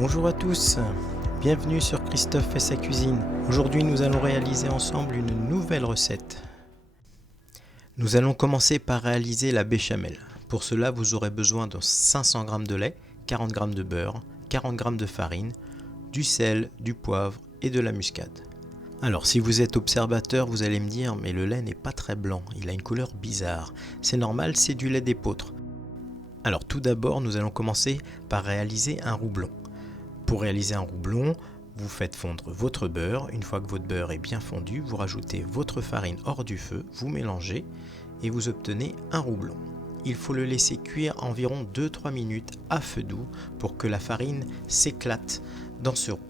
Bonjour à tous, bienvenue sur Christophe et sa cuisine. Aujourd'hui nous allons réaliser ensemble une nouvelle recette. Nous allons commencer par réaliser la béchamel. Pour cela vous aurez besoin de 500 g de lait, 40 g de beurre, 40 g de farine, du sel, du poivre et de la muscade. Alors si vous êtes observateur vous allez me dire mais le lait n'est pas très blanc, il a une couleur bizarre. C'est normal, c'est du lait d'épeautre. Alors tout d'abord nous allons commencer par réaliser un roublon. Pour réaliser un roublon, vous faites fondre votre beurre. Une fois que votre beurre est bien fondu, vous rajoutez votre farine hors du feu, vous mélangez et vous obtenez un roublon. Il faut le laisser cuire environ 2-3 minutes à feu doux pour que la farine s'éclate dans ce roux.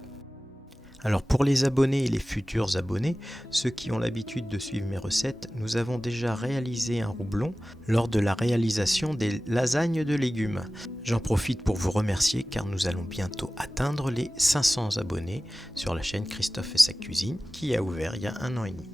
Alors pour les abonnés et les futurs abonnés, ceux qui ont l'habitude de suivre mes recettes, nous avons déjà réalisé un roublon lors de la réalisation des lasagnes de légumes. J'en profite pour vous remercier car nous allons bientôt atteindre les 500 abonnés sur la chaîne Christophe et sa cuisine qui a ouvert il y a 1 an et demi.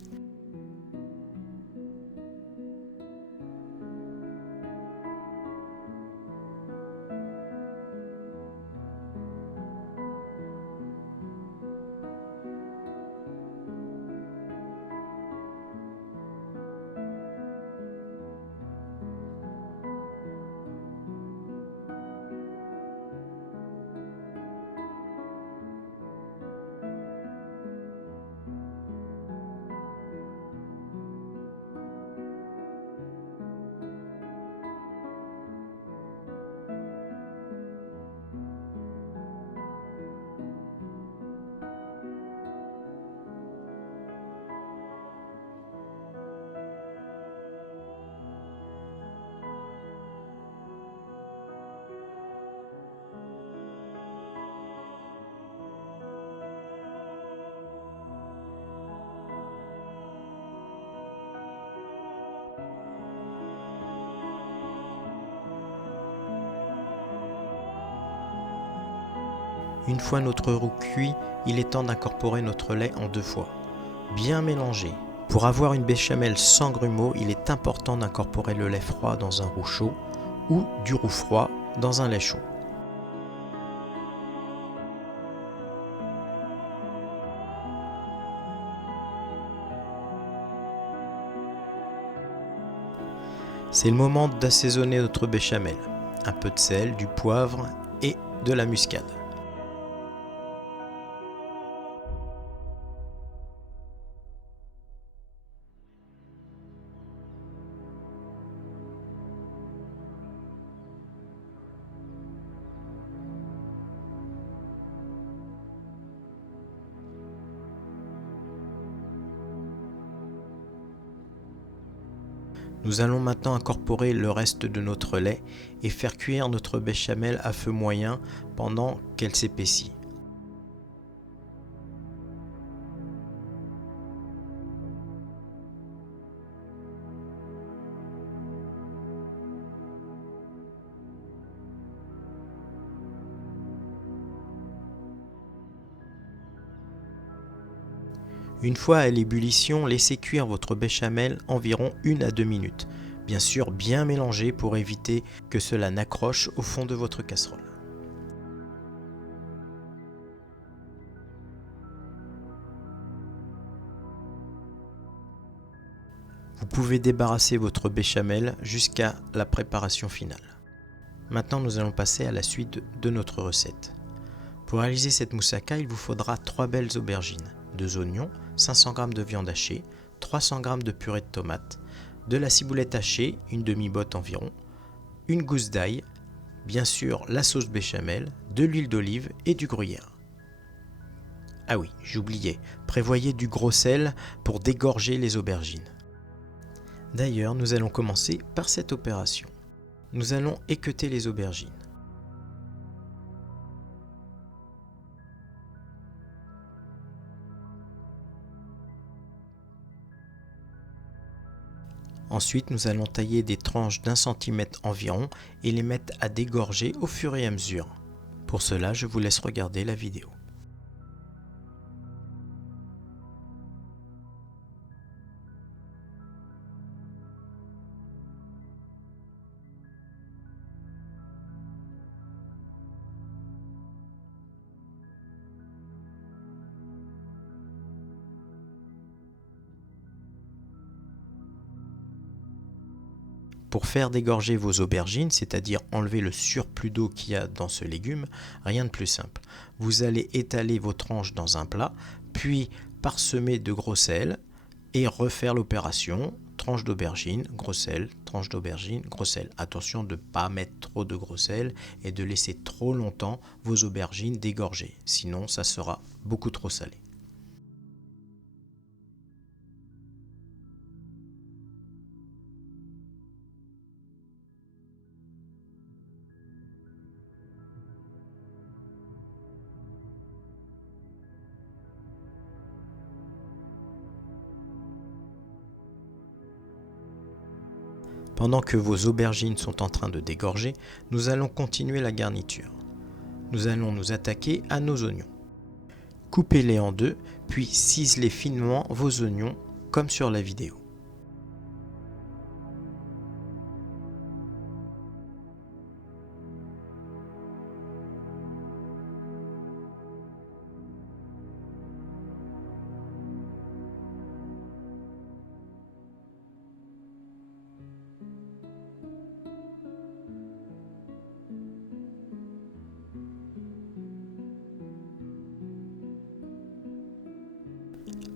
Une fois notre roux cuit, il est temps d'incorporer notre lait en 2 fois. Bien mélanger. Pour avoir une béchamel sans grumeaux, il est important d'incorporer le lait froid dans un roux chaud ou du roux froid dans un lait chaud. C'est le moment d'assaisonner notre béchamel. Un peu de sel, du poivre et de la muscade. Nous allons maintenant incorporer le reste de notre lait et faire cuire notre béchamel à feu moyen pendant qu'elle s'épaissit. Une fois à l'ébullition, laissez cuire votre béchamel environ 1 à 2 minutes. Bien sûr, bien mélanger pour éviter que cela n'accroche au fond de votre casserole. Vous pouvez débarrasser votre béchamel jusqu'à la préparation finale. Maintenant, nous allons passer à la suite de notre recette. Pour réaliser cette moussaka, il vous faudra 3 belles aubergines, 2 oignons, 500 g de viande hachée, 300 g de purée de tomates, de la ciboulette hachée, une demi-botte environ, une gousse d'ail, bien sûr la sauce béchamel, de l'huile d'olive et du gruyère. Ah oui, j'oubliais, prévoyez du gros sel pour dégorger les aubergines. D'ailleurs, nous allons commencer par cette opération. Nous allons équeuter les aubergines. Ensuite, nous allons tailler des tranches d'1 cm environ et les mettre à dégorger au fur et à mesure. Pour cela, je vous laisse regarder la vidéo. Pour faire dégorger vos aubergines, c'est-à-dire enlever le surplus d'eau qu'il y a dans ce légume, rien de plus simple. Vous allez étaler vos tranches dans un plat, puis parsemer de gros sel et refaire l'opération. Tranche d'aubergine, gros sel, tranche d'aubergine, gros sel. Attention de ne pas mettre trop de gros sel et de laisser trop longtemps vos aubergines dégorger. Sinon, ça sera beaucoup trop salé. Pendant que vos aubergines sont en train de dégorger, nous allons continuer la garniture. Nous allons nous attaquer à nos oignons. Coupez-les en deux, puis ciselez finement vos oignons comme sur la vidéo.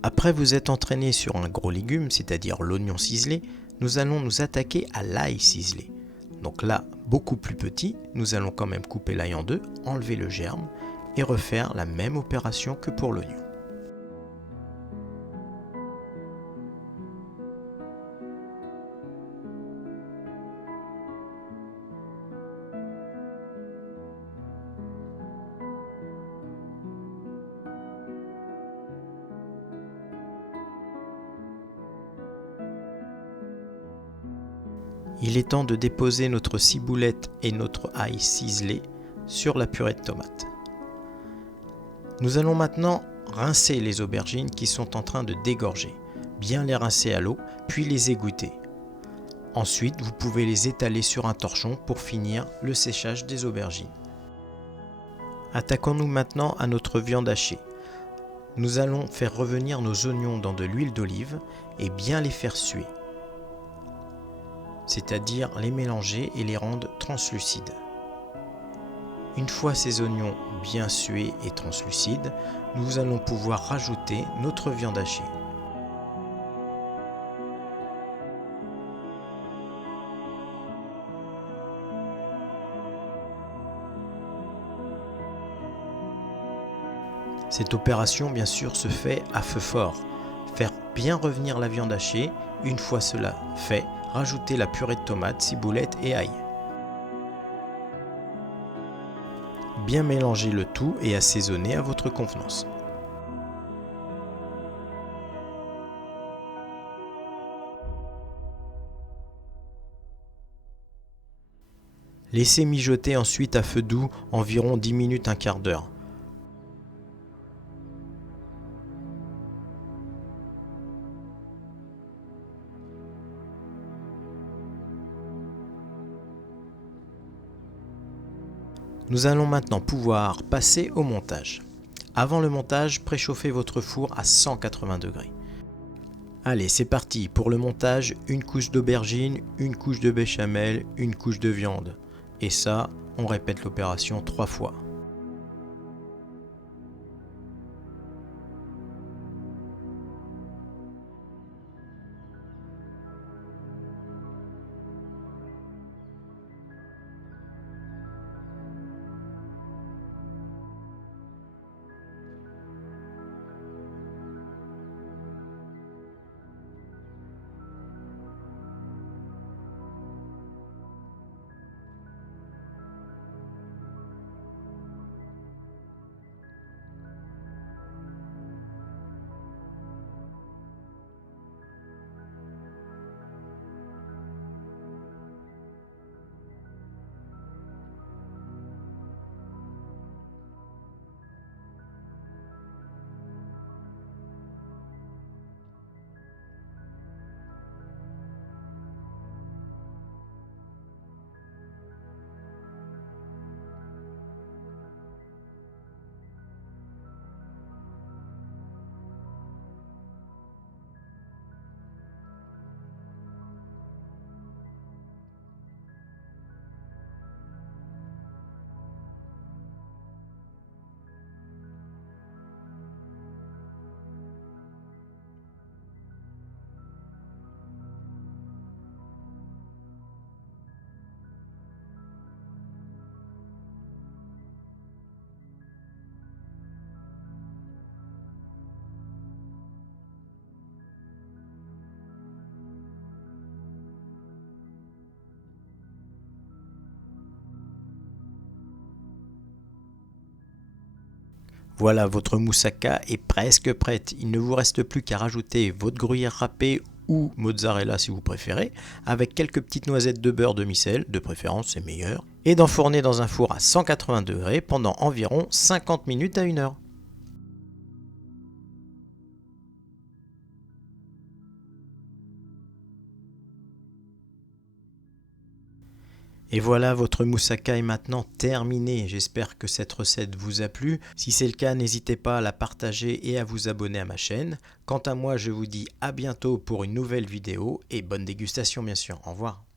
Après vous êtes entraîné sur un gros légume, c'est-à-dire l'oignon ciselé, nous allons nous attaquer à l'ail ciselé. Donc là, beaucoup plus petit, nous allons quand même couper l'ail en deux, enlever le germe et refaire la même opération que pour l'oignon. Il est temps de déposer notre ciboulette et notre ail ciselé sur la purée de tomates. Nous allons maintenant rincer les aubergines qui sont en train de dégorger. Bien les rincer à l'eau, puis les égoutter. Ensuite, vous pouvez les étaler sur un torchon pour finir le séchage des aubergines. Attaquons-nous maintenant à notre viande hachée. Nous allons faire revenir nos oignons dans de l'huile d'olive et bien les faire suer, c'est-à-dire les mélanger et les rendre translucides. Une fois ces oignons bien sués et translucides, nous allons pouvoir rajouter notre viande hachée. Cette opération bien sûr se fait à feu fort. Faire bien revenir la viande hachée, une fois cela fait, rajouter la purée de tomates, ciboulette et ail. Bien mélanger le tout et assaisonner à votre convenance. Laissez mijoter ensuite à feu doux environ 10 minutes, un quart d'heure. Nous allons maintenant pouvoir passer au montage. Avant le montage, préchauffez votre four à 180 degrés. Allez, c'est parti. Pour le montage, une couche d'aubergine, une couche de béchamel, une couche de viande. Et ça, on répète l'opération 3 fois. Voilà, votre moussaka est presque prête. Il ne vous reste plus qu'à rajouter votre gruyère râpée ou mozzarella si vous préférez, avec quelques petites noisettes de beurre demi-sel, de préférence c'est meilleur, et d'enfourner dans un four à 180 degrés pendant environ 50 minutes à 1 heure. Et voilà, votre moussaka est maintenant terminé. J'espère que cette recette vous a plu. Si c'est le cas, n'hésitez pas à la partager et à vous abonner à ma chaîne. Quant à moi, je vous dis à bientôt pour une nouvelle vidéo et bonne dégustation bien sûr. Au revoir.